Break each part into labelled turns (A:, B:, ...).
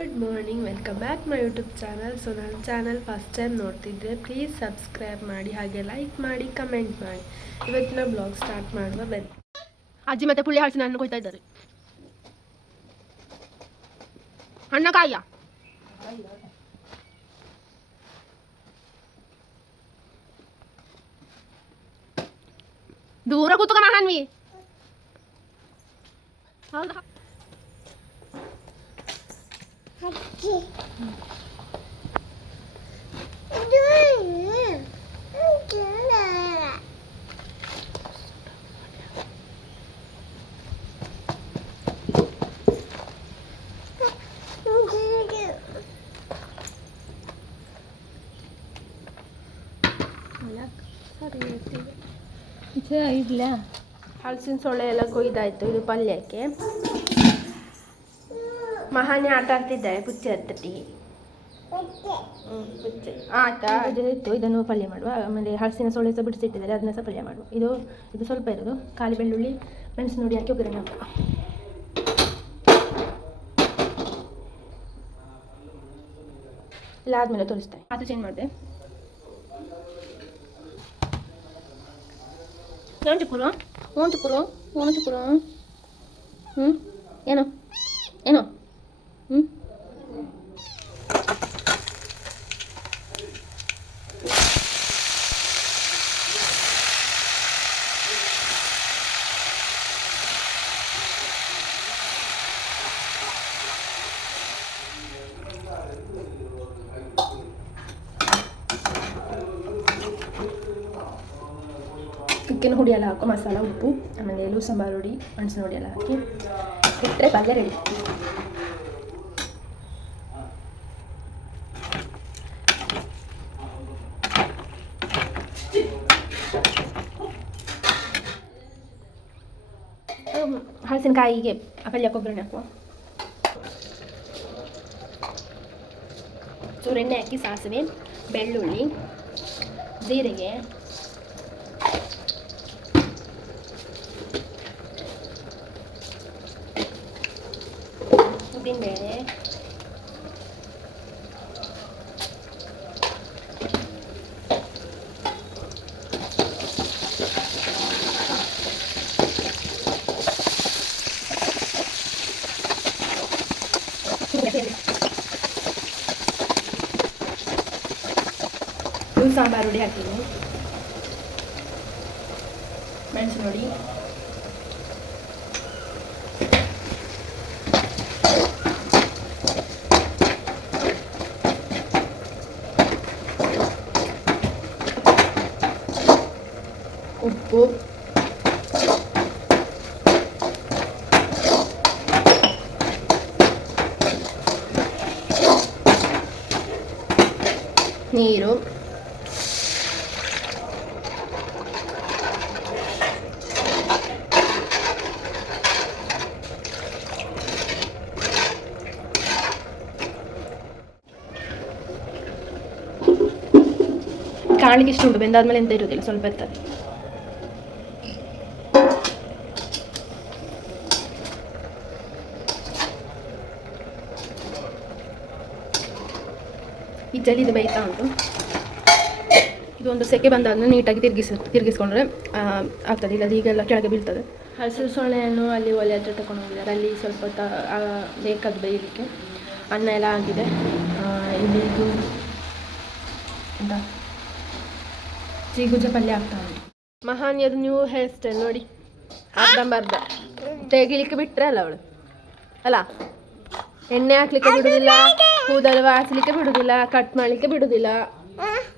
A: good morning welcome back my YouTube channel so ನನ್ನ channel first time ನೋಡ್ತಿದ್ರೆ please subscribe ಮಾಡಿ ಹಾಗೆ like ಮಾಡಿ ಕಮೆಂಟ್ ಮಾಡಿ ಇವತ್ತಿನ ಬ್ಲಾಗ್ ಸ್ಟಾರ್ಟ್ ಮಾಡುವ ಬನ್ನಿ
B: ಅಜ್ಜಿ ಮತ್ತೆ ಪುಳಿ ಹಲಸಿನ ಹಣ್ಣು ಕೊಯ್ತಾ ಇದ್ದಾರೆ ಹಣ್ಣ ಕಾಯ ದೂರ ಕೂತ್ಕ ಮಹಾನ್ವಿ ಹೌದಾ
A: ಹಲಸಿನ ಸೊಳ್ಳೆ ಎಲ್ಲ ಕೊಯ್ದಾಯ್ತು ಇದು ಪಲ್ಯಕ್ಕೆ ಮಹಾನಿ ಆಟ ಆಡ್ತಿದ್ದಾರೆ ಪುಚ್ಚಿ ಹತ್ತಟಿ ಕುಚ್ಚಿ ಆಟ. ಇದು ಇತ್ತು ಇದನ್ನು ಪಲ್ಯ ಮಾಡುವ. ಆಮೇಲೆ ಹಲಸಿನ ಸೊಳ್ಳೆ ಸಹ ಬಿಡಿಸಿಟ್ಟಿದ್ದಾರೆ ಅದನ್ನ ಸಹ ಪಲ್ಯ ಮಾಡುವ. ಇದು ಇದು ಸ್ವಲ್ಪ ಇರೋದು. ಖಾಲಿ ಬೆಳ್ಳುಳ್ಳಿ ಮೆಣಸು ನೋಡಿ ಹಾಕಿ ಒಗ್ಗರಣೆ ಹಾಕುವ ಇಲ್ಲ ಆದ್ಮೇಲೆ ತೋರಿಸ್ತೇನೆ. ಅದು ಚೇಂಜ್ ಮಾಡಿದೆ.
B: ಏನು ಚಿಕ್ಕ ಹ್ಞೂ ಚಿಕ್ಕ ಹ್ಞೂ ಚಿಕ್ಕ ಹ್ಞೂ ಏನು? ಏನು ಹ್ಞೂ
A: ಚಿಕ್ಕನ್ ಹುಡಿ ಎಲ್ಲ ಹಾಕೋ ಮಸಾಲ, ಉಪ್ಪು, ಆಮೇಲೆ ಎಲು ಸಾಂಬಾರು, ಹುಡಿ, ಮೆಣಸಿನ ಹುಡಿ ಎಲ್ಲ ಹಾಕಿ ಇಟ್ಟರೆ ಪಲ್ಯ ರೆಡಿ ಹಲಸಿನಕಾಯಿಗೆ ಪಲ್ಯ ಕೊಬ್ಬರಿ ಹಾಕುವ. ಚೂರೆಣ್ಣೆ ಹಾಕಿ ಸಾಸಿವೆ, ಬೆಳ್ಳುಳ್ಳಿ, ಜೀರಿಗೆ ಉದ್ದಿನಬೇಳೆ ಫುಲ್ ಸಾಂಬಾರು ಹುಡಿ ಹಾಕಿದ್ದೀನಿ ಮೆಣಸು ನೋಡಿ ಉಪ್ಪು ನೀರು. ಕಾಣಿಗೆ ಇಷ್ಟು ಉಂಟು ಬೆಂದಾದ್ಮೇಲೆ ಎಂತ ಇರುವುದಿಲ್ಲ ಸ್ವಲ್ಪ ಇರ್ತದೆ ಈ ಜಲಿದು ಬೇಯ್ತಾ ಉಂಟು. ಇದೊಂದು ಸೆಕೆ ಬಂದಾಗ ನೀಟಾಗಿ ತಿರುಗಿಸಿ ತಿರುಗಿಸ್ಕೊಂಡ್ರೆ ಆಗ್ತದೆ. ಇಲ್ಲ ಈಗೆಲ್ಲ ಕೆಳಗೆ ಬೀಳ್ತದೆ. ಹಸಿರು ಸೊಳ್ಳೆಯನ್ನು ಅಲ್ಲಿ ಒಲೆ ಹತ್ರ ತಗೊಂಡು ಹೋಗಿದ್ದಾರೆ. ಅಲ್ಲಿ ಸ್ವಲ್ಪ ತ ಬೇಕಾದ ಬೇಯಲಿಕ್ಕೆ ಅನ್ನ ಎಲ್ಲ ಆಗಿದೆ. ಇಲ್ಲಿ ಇದು ಎಂತ? ಚೀಗುಜ ಪಲ್ಯ ಆಗ್ತಾ ಉಂಟು. ಮಹಾನಿಯದು ನ್ಯೂ ಹೇರ್ ಸ್ಟೈಲ್ ನೋಡಿ. ಅರ್ಧಂಬರ್ಧ. ತೆಗಿಲಿಕ್ಕೆ ಬಿಟ್ಟರೆ ಅಲ್ಲ ಅವಳು. ಅಲ್ಲ ಎಣ್ಣೆ ಹಾಕ್ಲಿಕ್ಕೆ ಬಿಡುದಿಲ್ಲ ಕೂದಲು ವಾಸಲಿಕ್ಕೆ ಬಿಡುದಿಲ್ಲ ಕಟ್ ಮಾಡ್ಲಿಕ್ಕೆ ಬಿಡುದಿಲ್ಲ.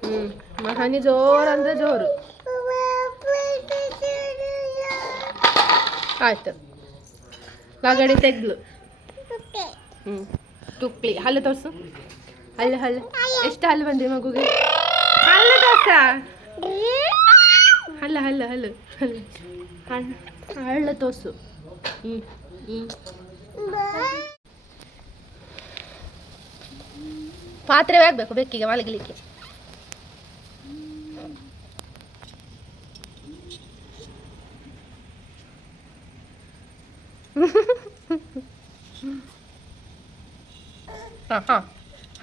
A: ಹ್ಮ್ ಮಹಾನಿ ಜೋರು ಅಂದ್ರೆ ಜೋರು. ಆಯ್ತು. ಲಗಡಿ ತೆಗ್ಲು ಹ್ಮ್ ತುಪ್ಪಿ ಹಲ್ಲು ತೋರ್ಸು. ಹಲ್ಲು ಹಲ್ಲು. ಎಷ್ಟು ಹಲ್ಲು ಬಂದ್ರಿ ಮಗುಗೆ? ಹಲ್ಲು ತೋರ್ಸ. ಹಲ್ಲ ಹಲ್ಲ ಹಲ್ಲು ಹಲ್ಲು. ಹಲ್ಲು ಹಳ್ಳ ತೋರ್ಸು. ಹ್ಮ್ ಹ್ಮ್. ಪಾತ್ರೆ ಆಗ್ಬೇಕು ಬೆಕ್ಕಿಗೆ ಮಲಗಲಿಕ್ಕೆ ಹಾಂ ಹಾಂ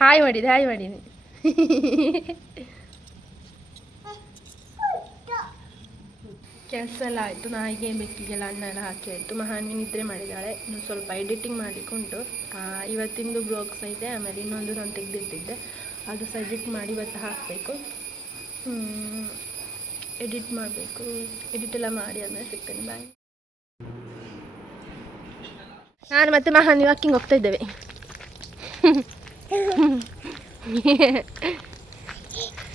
A: ಹಾಯ್ ಮಾಡಿದೆ ಹಾಯ್ ಮಾಡಿದೆ ಕೆಲಸ ಎಲ್ಲ ಆಯಿತು. ನಾಯಿಗೆ ಬೆಕ್ಕಿಗೆಲ್ಲ ಎಲ್ಲ ಹಾಕಿ ಆಯಿತು. ಮಹಾನ್ವಿ ನಿದ್ರೆ ಮಾಡಿದ್ದಾಳೆ ಇನ್ನು ಸ್ವಲ್ಪ ಎಡಿಟಿಂಗ್ ಆ, ಇವತ್ತಿಂದು ಬ್ಲಾಗ್ಸ್ ಇದೆ. ಆಮೇಲೆ ಇನ್ನೊಂದು ನಾನು ತೆಗೆದಿಟ್ಟಿದ್ದೆ. ಅದು ಸಜೆಕ್ಟ್ ಮಾಡಿ ಇವತ್ತು ಹಾಕಬೇಕು. ಎಡಿಟ್ ಮಾಡಬೇಕು. ಎಡಿಟ್ ಎಲ್ಲ ಮಾಡಿ ಆಮೇಲೆ ಸಿಗ್ತೇನೆ. ಬಾಯ್ ನಾನು ಮತ್ತೆ ಮಹಾನ್ವಿ ವಾಕಿಂಗ್ ಹೋಗ್ತಾ ಇದ್ದೇವೆ.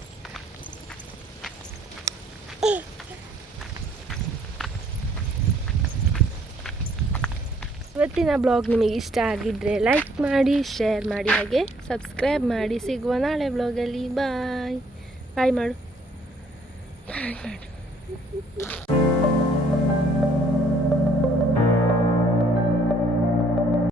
A: ಇವತ್ತಿನ ಬ್ಲಾಗ್ ನಿಮಗೆ ಇಷ್ಟ ಆಗಿದ್ದರೆ ಲೈಕ್ ಮಾಡಿ, ಶೇರ್ ಮಾಡಿ, ಹಾಗೆ ಸಬ್ಸ್ಕ್ರೈಬ್ ಮಾಡಿ. ಸಿಗುವ ನಾಳೆ ಬ್ಲಾಗಲ್ಲಿ. ಬಾಯ್. ಬಾಯ್ ಮಾಡು. ಬಾಯ್ ಮಾಡು.